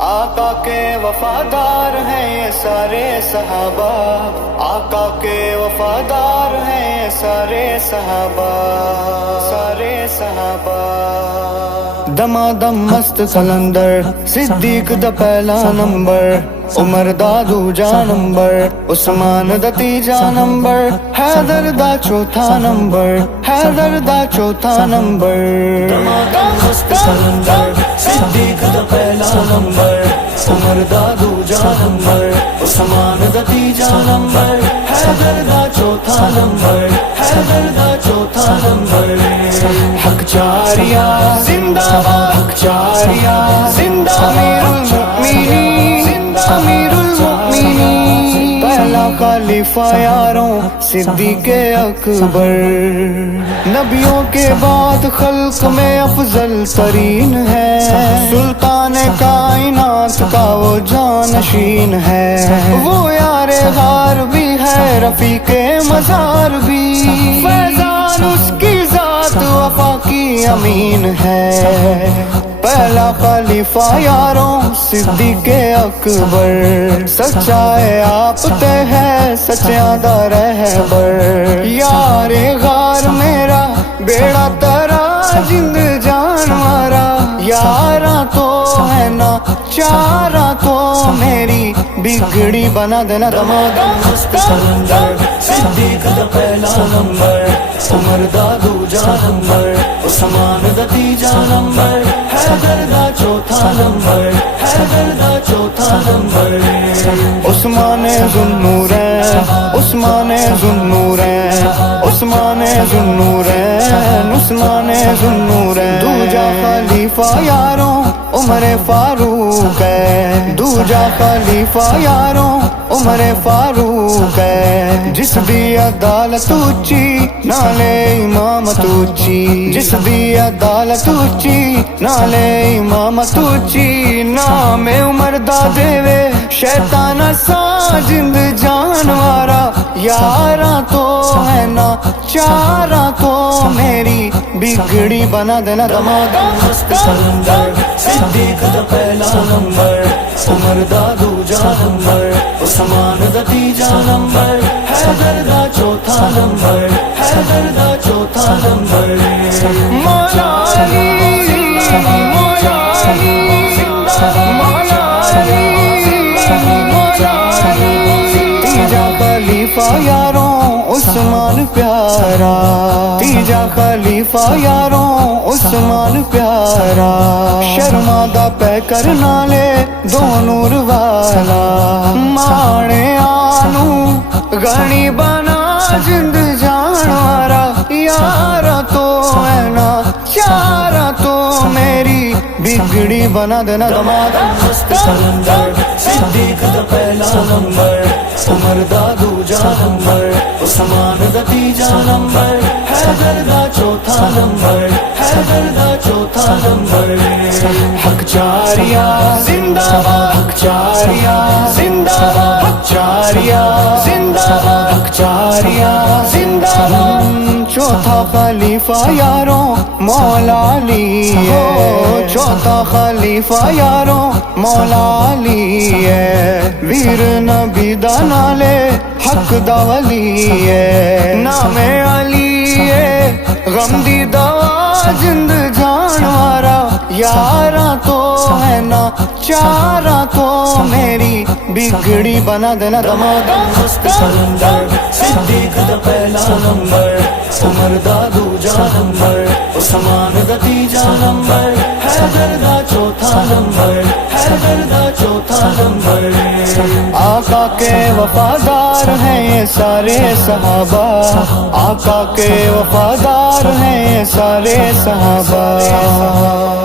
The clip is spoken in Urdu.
آقا کے وفادار ہیں یہ سارے صحابہ، آقا کے وفادار ہیں یہ سارے صحابہ، سارے صحابہ۔ دمادم مست کلندر، صدیق دا پہلا نمبر، عمر دا دوجا نمبر، عثمان دا تیجا نمبر، حیدر دا چوتھا نمبر، حیدر دا چوتھا نمبر۔ دمادم مست کلندر، صدیق دا پہلا نمبر، عمر دا دوجا نمبر، عثمان دا تیجا نمبر، حیدر دا چوتھا نمبر، حیدر دا چوتھا نمبر۔ حق جاریہ زندہ باد، حق جاریہ زندہ، امیر المؤمنین، امیر المؤمنین، پہلا خلیفہ یاروں صدیق اکبر، نبیوں کے بعد خلق میں افضل ترین ہے، سلطان کائنات کا وہ جانشین ہے، وہ یار غار بھی ہے، رفیق مزار بھی، فیضان اس کی ذات وفا کی امین ہے، پہلا خلیفہ یاروں صدیق اکبر، سچائے آپ تے ہے سچیاں دا رہبر، یار غار میرا بیڑا ترا جند جان مارا، یاراں تو ہے نا چاراں تو میری بگڑی بنا دینا۔ دمادم مست کلندر، صدیق دا پہلا نمبر، عمر دا دوجا نمبر، عثمان دا تیجا نمبر، حیدر دا چوتھا نمبر، حیدر دا چوتھا نمبر۔ عثمان ذوالنورین، عثمان ذوالنورین، عثمان ذوالنورین، عثمان ذوالنورین، دوجا خلیفہ یاروں عمر فاروق ہے، دوجا خلیفہ یاروں عمر فاروق ہے، جس دی عدالت اچھی نالے امامت اچھی، جس دی عدالت اچھی نالے امامت اچھی، نام عمر دا دیوے شیطان سا جند جانوارا، یاراں تو ہے نا چاراں تو میری بگڑی بنا دینا۔ دمادم مست کلندر، صدیق دا پہلا نمبر، عمر دا دوجا نمبر، عثمان دا تیجا نمبر، حیدر دا چوتھا نمبر، حیدر دا چوتھا نمبر۔ مولا علی، مولا علی، مولا علی، مولا علی، تیجا خلیفہ یاروں عثمان پیارا، تیجا خلیفہ یاروں عثمان پیارا، شرمادہ پہ کرنا لے دو نور والا، مانے آنو گھڑی بنا جند جانوارا، یارا تو ہے نا چارا تو میری بگڑی بنا دینا۔ دمادم مست کلندر، صدیق دا پہلا نمبر، عمر دا دوجا نمبر، عثمان دا تیجا نمبر، حیدر دا چوتھا نمبر، حیدر دا چوتھا نمبر۔ حق جاریہ زندہ باد، حق جاریہ زندہ باد، حق جاریہ زندہ باد، حق جاریہ زندہ باد۔ چوتھا خلیفہ یاروں مولا علی ہے، چوتھا خلیفہ یاروں مولا علی ہے، ویر نبی دا نالے حق دا ولی ہے، نام علی ہے غم دی دوا جند جانوارا، یاراں تو ہے نا چاراں تو میری بگڑی بنا دینا۔ دمادم مست کلندر، صدیق دا پہلا نمبر، عمر دا دوجا نمبر، عثمان دا تیجا نمبر، حیدر دا چوتھا نمبر، حیدر دا چوتھا نمبر۔ آقا کے وفادار ہیں یہ سارے صحابہ، آقا کے وفادار ہیں یہ سارے صحابہ۔